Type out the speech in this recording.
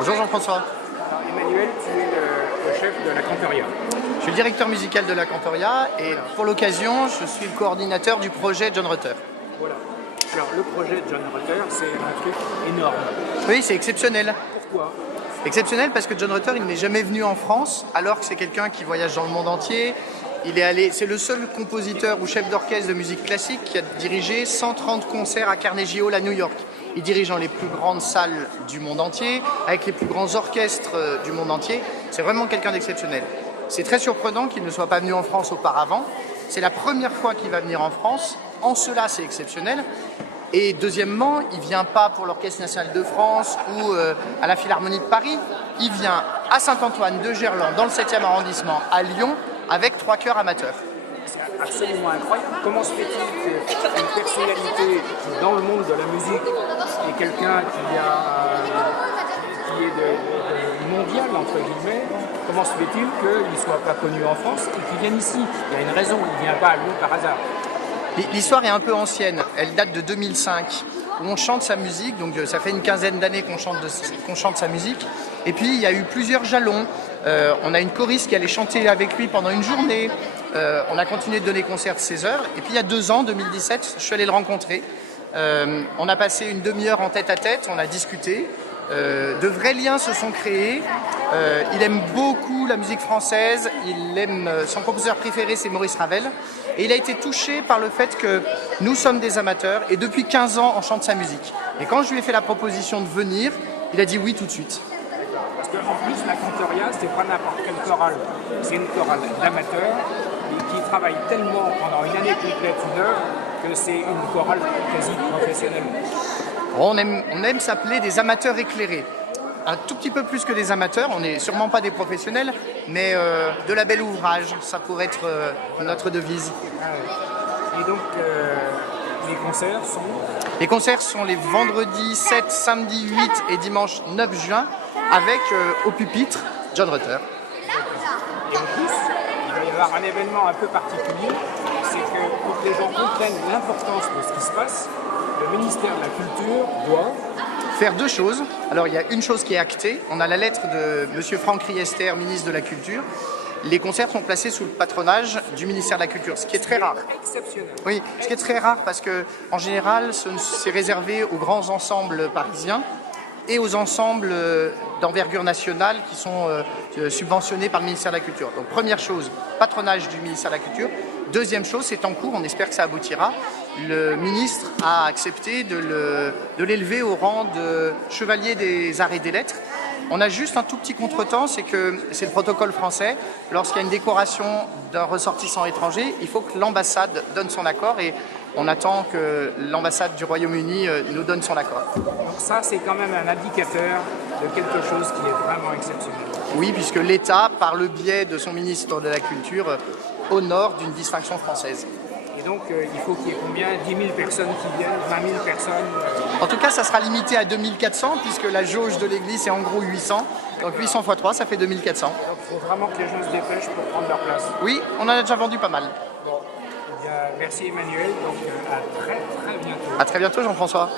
Bonjour Jean-François. Emmanuel, tu es le chef de la Cantoria. Je suis le directeur musical de la Cantoria et pour l'occasion, je suis le coordinateur du projet John Rutter. Voilà. Alors le projet John Rutter, c'est un truc énorme. Oui, c'est exceptionnel. Pourquoi? Exceptionnel parce que John Rutter, il n'est jamais venu en France, alors que c'est quelqu'un qui voyage dans le monde entier. C'est le seul compositeur ou chef d'orchestre de musique classique qui a dirigé 130 concerts à Carnegie Hall à New York. Il dirige dans les plus grandes salles du monde entier, avec les plus grands orchestres du monde entier. C'est vraiment quelqu'un d'exceptionnel. C'est très surprenant qu'il ne soit pas venu en France auparavant. C'est la première fois qu'il va venir en France. En cela, c'est exceptionnel. Et deuxièmement, il ne vient pas pour l'Orchestre national de France ou à la Philharmonie de Paris. Il vient à Saint-Antoine de Gerland, dans le 7e arrondissement, à Lyon, avec 3 chœurs amateurs. C'est absolument incroyable. Comment se fait-il qu'une personnalité dans le monde de la musique et quelqu'un qui est mondial, entre guillemets, comment se fait-il qu'il ne soit pas connu en France et qu'il vienne ici? Il y a une raison, il ne vient pas à Lyon par hasard. L'histoire est un peu ancienne, elle date de 2005, où on chante sa musique, donc ça fait une quinzaine d'années qu'on chante sa musique. Et puis il y a eu plusieurs jalons, on a une choriste qui allait chanter avec lui pendant une journée, on a continué de donner concert de 16 heures, et puis il y a 2 ans, 2017, je suis allé le rencontrer. On a passé une demi-heure en tête-à-tête, on a discuté, de vrais liens se sont créés. Il aime beaucoup la musique française, son compositeur préféré c'est Maurice Ravel, et il a été touché par le fait que nous sommes des amateurs et depuis 15 ans on chante sa musique. Et quand je lui ai fait la proposition de venir, il a dit oui tout de suite. Parce qu'en plus la Cantoria, c'est pas n'importe quelle chorale, c'est une chorale d'amateurs qui travaille tellement pendant une année complète, une heure, que c'est une chorale quasi professionnelle. On aime s'appeler des amateurs éclairés. Un tout petit peu plus que des amateurs, on n'est sûrement pas des professionnels, mais de la belle ouvrage, ça pourrait être notre devise. Ah ouais. Et donc, les concerts sont? Les concerts sont les vendredis 7, samedi 8 et dimanche 9 juin, avec au pupitre John Rutter. Et en plus, il va y avoir un événement un peu particulier, c'est que pour que les gens comprennent l'importance de ce qui se passe, le ministère de la Culture doit faire 2 choses. Alors il y a une chose qui est actée, on a la lettre de M. Franck Riester, ministre de la Culture. Les concerts sont placés sous le patronage du ministère de la Culture, ce qui est très rare. Exceptionnel. Oui, ce qui est très rare parce que en général, c'est réservé aux grands ensembles parisiens et aux ensembles d'envergure nationale qui sont subventionnés par le ministère de la Culture. Donc première chose, patronage du ministère de la Culture. Deuxième chose, c'est en cours, on espère que ça aboutira. Le ministre a accepté de l'élever au rang de chevalier des arts et des lettres. On a juste un tout petit contretemps, c'est que c'est le protocole français. Lorsqu'il y a une décoration d'un ressortissant étranger, il faut que l'ambassade donne son accord et on attend que l'ambassade du Royaume-Uni nous donne son accord. Donc ça, c'est quand même un indicateur de quelque chose qui est vraiment exceptionnel. Oui, puisque l'État, par le biais de son ministre de la Culture, honore d'une distinction française. Et donc, il faut qu'il y ait combien? 10 000 personnes qui viennent, 20 000 personnes? En tout cas, ça sera limité à 2400, puisque la jauge de l'église est en gros 800. Donc 800 x 3, ça fait 2400. Donc, il faut vraiment que les gens se dépêchent pour prendre leur place. Oui, on en a déjà vendu pas mal. Bon, eh bien, merci Emmanuel, donc à très très bientôt. À très bientôt Jean-François.